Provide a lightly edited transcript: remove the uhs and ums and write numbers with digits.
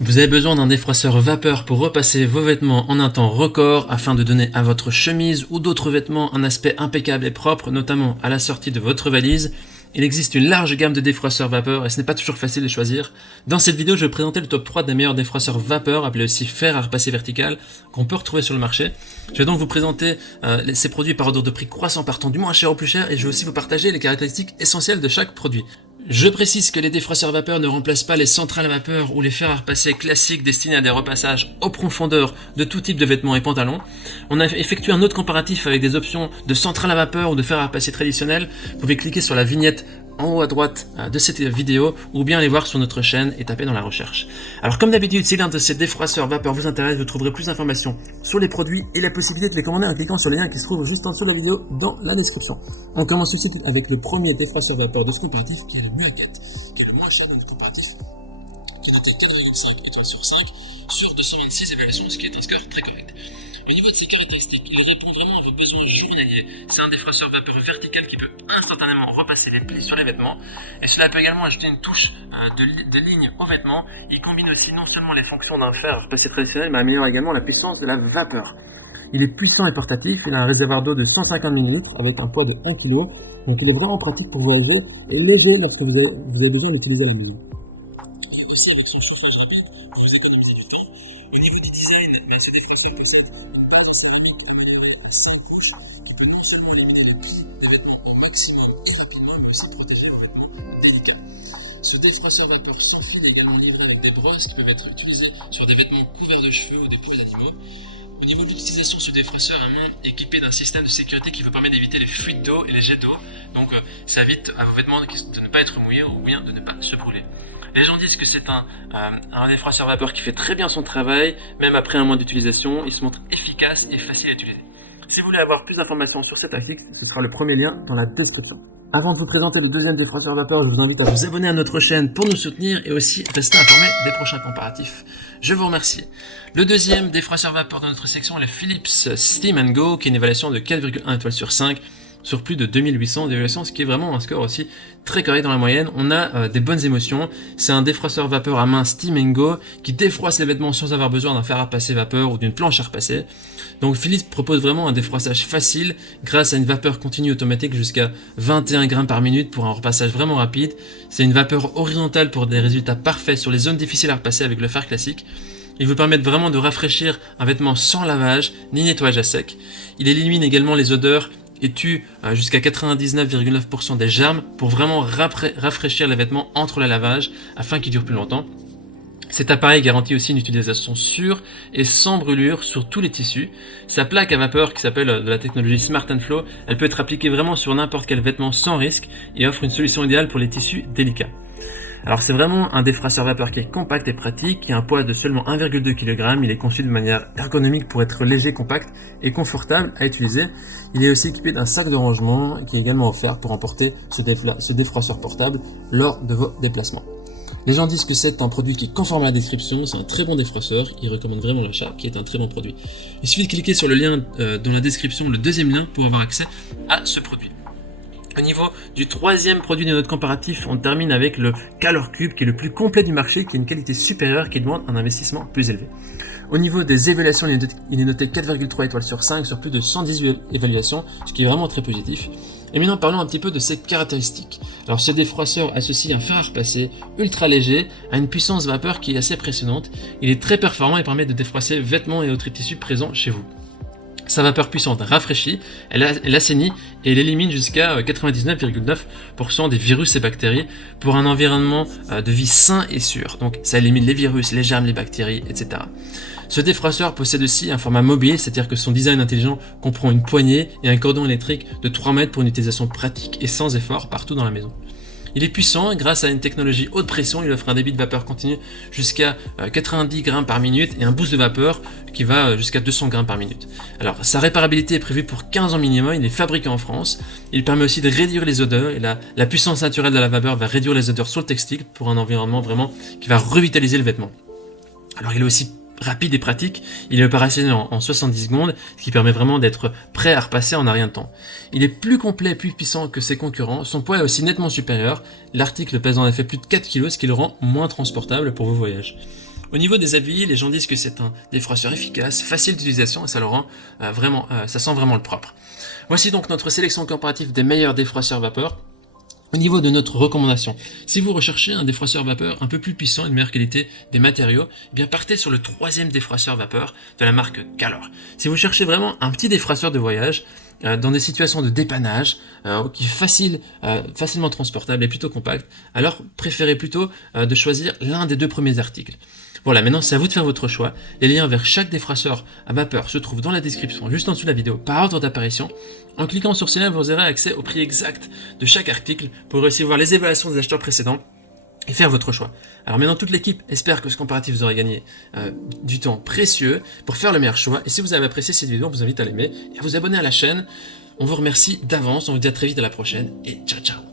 Vous avez besoin d'un défroisseur vapeur pour repasser vos vêtements en un temps record afin de donner à votre chemise ou d'autres vêtements un aspect impeccable et propre, notamment à la sortie de votre valise. Il existe une large gamme de défroisseurs vapeur et ce n'est pas toujours facile de choisir. Dans cette vidéo, je vais présenter le top 3 des meilleurs défroisseurs vapeur, appelés aussi fer à repasser vertical, qu'on peut retrouver sur le marché. Je vais donc vous présenter ces produits par ordre de prix croissant partant du moins cher au plus cher et je vais aussi vous partager les caractéristiques essentielles de chaque produit. Je précise que les défroisseurs vapeur ne remplacent pas les centrales à vapeur ou les fers à repasser classiques destinés à des repassages en profondeur de tout type de vêtements et pantalons. On a effectué un autre comparatif avec des options de centrales à vapeur ou de fer à repasser traditionnels. Vous pouvez cliquer sur la vignette en haut à droite de cette vidéo ou bien aller voir sur notre chaîne et taper dans la recherche. Alors comme d'habitude, si l'un de ces défroisseurs vapeur vous intéresse, vous trouverez plus d'informations sur les produits et la possibilité de les commander en cliquant sur le lien qui se trouve juste en dessous de la vidéo dans la description. On commence tout de suite avec le premier défroisseur vapeur de ce comparatif qui est le Muaket, qui est le moins cher de notre comparatif, qui est noté 4,5 étoiles sur 5 sur 226 évaluations, ce qui est un score très correct. Au niveau de ses caractéristiques, il répond vraiment à vos besoins journaliers. C'est un défroisseur vapeur vertical qui peut instantanément repasser les plis sur les vêtements et cela peut également ajouter une touche de ligne aux vêtements. Il combine aussi non seulement les fonctions d'un fer à repasser traditionnel mais améliore également la puissance de la vapeur. Il est puissant et portatif, il a un réservoir d'eau de 150 ml avec un poids de 1 kg, donc il est vraiment pratique pour voyager et léger lorsque vous avez besoin d'utiliser à la maison. Aussi avec son chauffage rapide, vous économisez du temps. Au niveau du design, ce défroisseur possède une base céramique améliorée à 5 couches qui peut non seulement éliminer les plis des vêtements au maximum et rapidement, mais aussi protéger vos vêtements délicats. Ce défroisseur vapeur sans fil est également livré avec des brosses qui peuvent être utilisées sur des vêtements couverts de cheveux ou des poils d'animaux. Au niveau de l'utilisation, ce défroisseur à main est équipé d'un système de sécurité qui vous permet d'éviter les fuites d'eau et les jets d'eau. Donc ça évite à vos vêtements de ne pas être mouillés ou bien de ne pas se brûler. Les gens disent que c'est un défroisseur vapeur qui fait très bien son travail, même après un mois d'utilisation. Il se montre efficace et facile à utiliser. Si vous voulez avoir plus d'informations sur cet article, ce sera le premier lien dans la description. Avant de vous présenter le deuxième défroisseur vapeur, je vous invite à vous abonner à notre chaîne pour nous soutenir et aussi rester informé des prochains comparatifs. Je vous remercie. Le deuxième défroisseur vapeur de notre section est le Philips Steam & Go, qui est une évaluation de 4,1 étoiles sur 5 sur plus de 2800 d'évaluations, ce qui est vraiment un score aussi très correct dans la moyenne. On a des bonnes émotions. C'est un défroisseur vapeur à main Steam & Go qui défroisse les vêtements sans avoir besoin d'un fer à repasser vapeur ou d'une planche à repasser. Donc Philips propose vraiment un défroissage facile grâce à une vapeur continue automatique jusqu'à 21 grammes par minute pour un repassage vraiment rapide. C'est une vapeur horizontale pour des résultats parfaits sur les zones difficiles à repasser avec le fer classique. Il vous permet vraiment de rafraîchir un vêtement sans lavage ni nettoyage à sec. Il élimine également les odeurs et tue jusqu'à 99,9% des germes pour vraiment rafraîchir les vêtements entre le lavage afin qu'ils durent plus longtemps. Cet appareil garantit aussi une utilisation sûre et sans brûlure sur tous les tissus. Sa plaque à vapeur qui s'appelle de la technologie Smart & Flow, elle peut être appliquée vraiment sur n'importe quel vêtement sans risque et offre une solution idéale pour les tissus délicats. Alors c'est vraiment un défroisseur vapeur qui est compact et pratique, qui a un poids de seulement 1,2 kg. Il est conçu de manière ergonomique pour être léger, compact et confortable à utiliser. Il est aussi équipé d'un sac de rangement qui est également offert pour emporter ce défroisseur portable lors de vos déplacements. Les gens disent que c'est un produit qui est conforme à la description, c'est un très bon défroisseur, ils recommandent vraiment l'achat, qui est un très bon produit. Il suffit de cliquer sur le lien dans la description, le deuxième lien, pour avoir accès à ce produit. Au niveau du troisième produit de notre comparatif, on termine avec le Color Cube qui est le plus complet du marché, qui a une qualité supérieure qui demande un investissement plus élevé. Au niveau des évaluations, il est noté 4,3 étoiles sur 5 sur plus de 118 évaluations, ce qui est vraiment très positif. Et maintenant parlons un petit peu de ses caractéristiques. Alors ce défroisseur associe un fer à repasser ultra léger à une puissance vapeur qui est assez impressionnante. Il est très performant et permet de défroisser vêtements et autres tissus présents chez vous. Sa vapeur puissante rafraîchit, elle assainit et elle élimine jusqu'à 99,9% des virus et bactéries pour un environnement de vie sain et sûr. Donc ça élimine les virus, les germes, les bactéries, etc. Ce défroisseur possède aussi un format mobile, c'est-à-dire que son design intelligent comprend une poignée et un cordon électrique de 3 mètres pour une utilisation pratique et sans effort partout dans la maison. Il est puissant grâce à une technologie haute pression, il offre un débit de vapeur continu jusqu'à 90 grammes par minute et un boost de vapeur qui va jusqu'à 200 grammes par minute. Alors sa réparabilité est prévue pour 15 ans minimum, il est fabriqué en France, il permet aussi de réduire les odeurs et la puissance naturelle de la vapeur va réduire les odeurs sur le textile pour un environnement vraiment qui va revitaliser le vêtement. Alors il est aussi rapide et pratique, il est opérationnel en 70 secondes, ce qui permet vraiment d'être prêt à repasser en un rien de temps. Il est plus complet et plus puissant que ses concurrents, son poids est aussi nettement supérieur, l'article pèse en effet plus de 4 kg, ce qui le rend moins transportable pour vos voyages. Au niveau des avis, les gens disent que c'est un défroisseur efficace, facile d'utilisation et ça le rend ça sent vraiment le propre. Voici donc notre sélection comparative des meilleurs défroisseurs vapeur. Au niveau de notre recommandation, si vous recherchez un défroisseur vapeur un peu plus puissant et de meilleure qualité des matériaux, eh bien partez sur le 3e défroisseur vapeur de la marque Calor. Si vous cherchez vraiment un petit défroisseur de voyage, dans des situations de dépannage, qui est facilement transportable et plutôt compact, alors préférez plutôt de choisir l'un des 2 premiers articles. Voilà, maintenant c'est à vous de faire votre choix. Les liens vers chaque défroisseur à vapeur se trouvent dans la description juste en dessous de la vidéo par ordre d'apparition. En cliquant sur ces liens, vous aurez accès au prix exact de chaque article pour aussi voir les évaluations des acheteurs précédents et faire votre choix. Alors maintenant toute l'équipe espère que ce comparatif vous aura gagné du temps précieux pour faire le meilleur choix. Et si vous avez apprécié cette vidéo, on vous invite à l'aimer et à vous abonner à la chaîne. On vous remercie d'avance, on vous dit à très vite à la prochaine et ciao ciao.